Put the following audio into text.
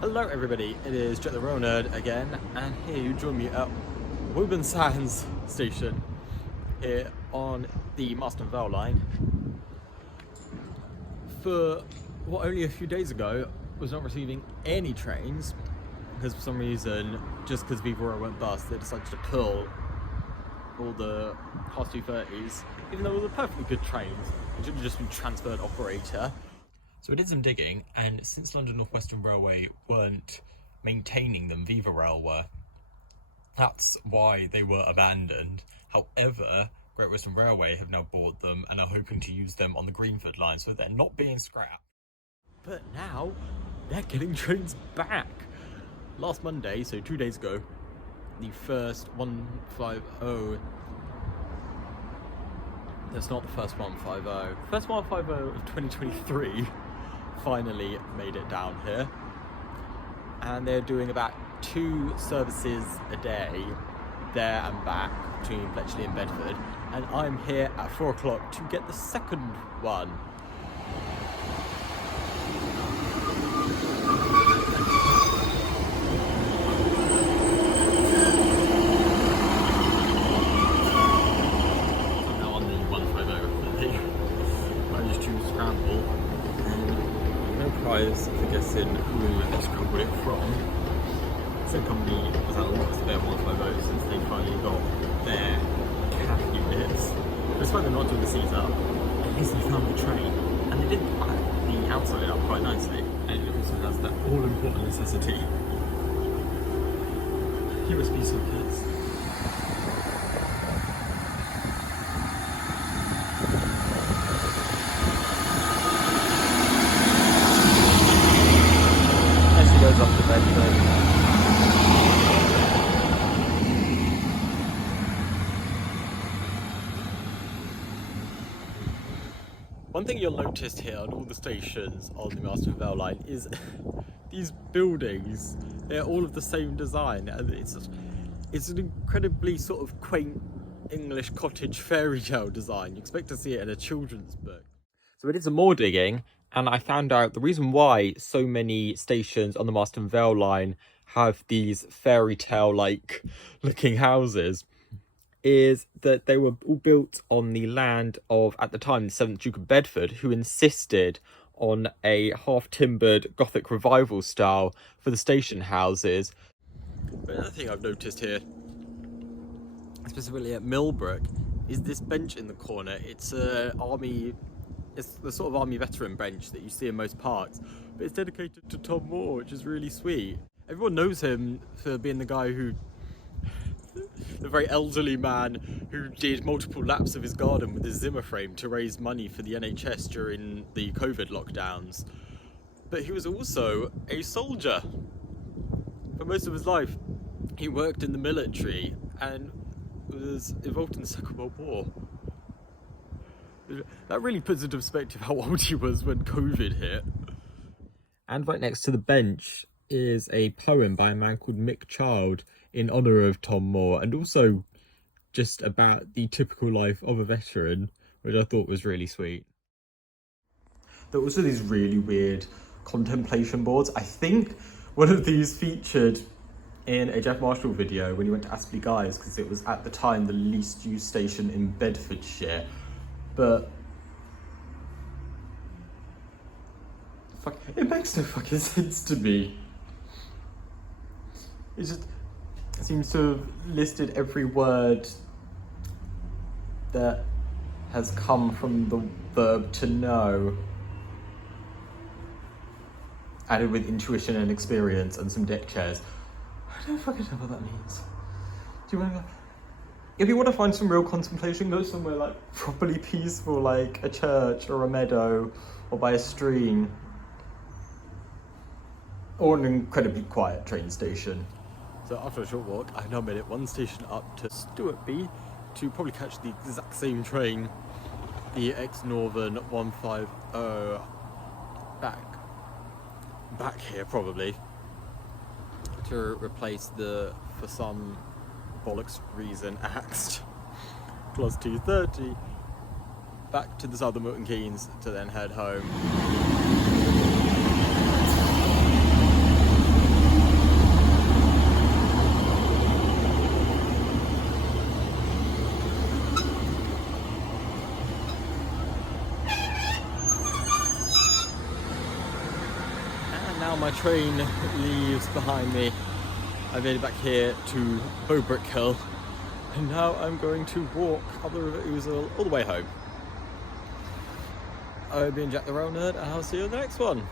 Hello everybody, it is Jet the Rail Nerd again, and here you join me at Woburn Sands Station here on the Marston Vale line. For what only a few days ago was not receiving any trains because for some reason, just because Viva Rail went bust, they decided to pull all the past 230s, even though they were perfectly good trains. They should have just been transferred operator. So I did some digging, and since London North Western Railway weren't maintaining them, Viva Rail were. That's why they were abandoned. However, Great Western Railway have now bought them and are hoping to use them on the Greenford line, so they're not being scrapped. But now, they're getting trains back. Last Monday, so 2 days ago, the first 150... That's not the first 150. First 150 of 2023 finally made it down here. And they're doing about 2 services a day, there and back, between Bletchley and Bedford. And I'm here at 4 o'clock to get the second one. For guessing who they scrambled it from. So the company was out of August their 150 since they finally got their CAF units. Despite them not doing the seats up, at least they found the train, and they did pack the outside up quite nicely. And it also has that all-important necessity, USB sockets. Goes up to Bedford. One thing you'll notice here on all the stations on the Marston Vale line is these buildings. They're all of the same design, and it's an incredibly sort of quaint English cottage fairy tale design. You expect to see it in a children's book. So I did some more digging, and I found out the reason why so many stations on the Marston Vale line have these fairy tale-like looking houses is that they were all built on the land of, at the time, the 7th Duke of Bedford, who insisted on a half-timbered Gothic revival style for the station houses. But another thing I've noticed here, specifically at Millbrook, is this bench in the corner. It's It's the sort of army veteran bench that you see in most parks, but it's dedicated to Tom Moore, which is really sweet. Everyone knows him for being the guy who, the very elderly man who did multiple laps of his garden with his Zimmer frame to raise money for the NHS during the COVID lockdowns. But he was also a soldier. For most of his life, he worked in the military and was involved in the Second World War. That really puts into perspective how old he was when COVID hit. And right next to the bench is a poem by a man called Mick Child in honour of Tom Moore, and also just about the typical life of a veteran, which I thought was really sweet. There were also these really weird contemplation boards. I think one of these featured in a Jeff Marshall video when he went to Aspley Guys, because it was at the time the least used station in Bedfordshire. But fuck, it makes no fucking sense to me. It just seems to have listed every word that has come from the verb to know, added with intuition and experience and some deck chairs. I don't fucking know what that means. Do you want to go? If you want to find some real contemplation, go somewhere like properly peaceful, like a church or a meadow or by a stream, or an incredibly quiet train station. So after a short walk, I've now made it 1 station up to Stewartby to probably catch the exact same train, the ex-Northern 150, back here probably, to replace the, for some bollocks reason, axed plus 230 back to the southern Milton Keynes to then head home. now my train leaves behind me. I made it back here to Bowbrick Hill, and now I'm going to walk up the River Ousel all the way home. I've been Jack the Rail Nerd, and I'll see you in the next one.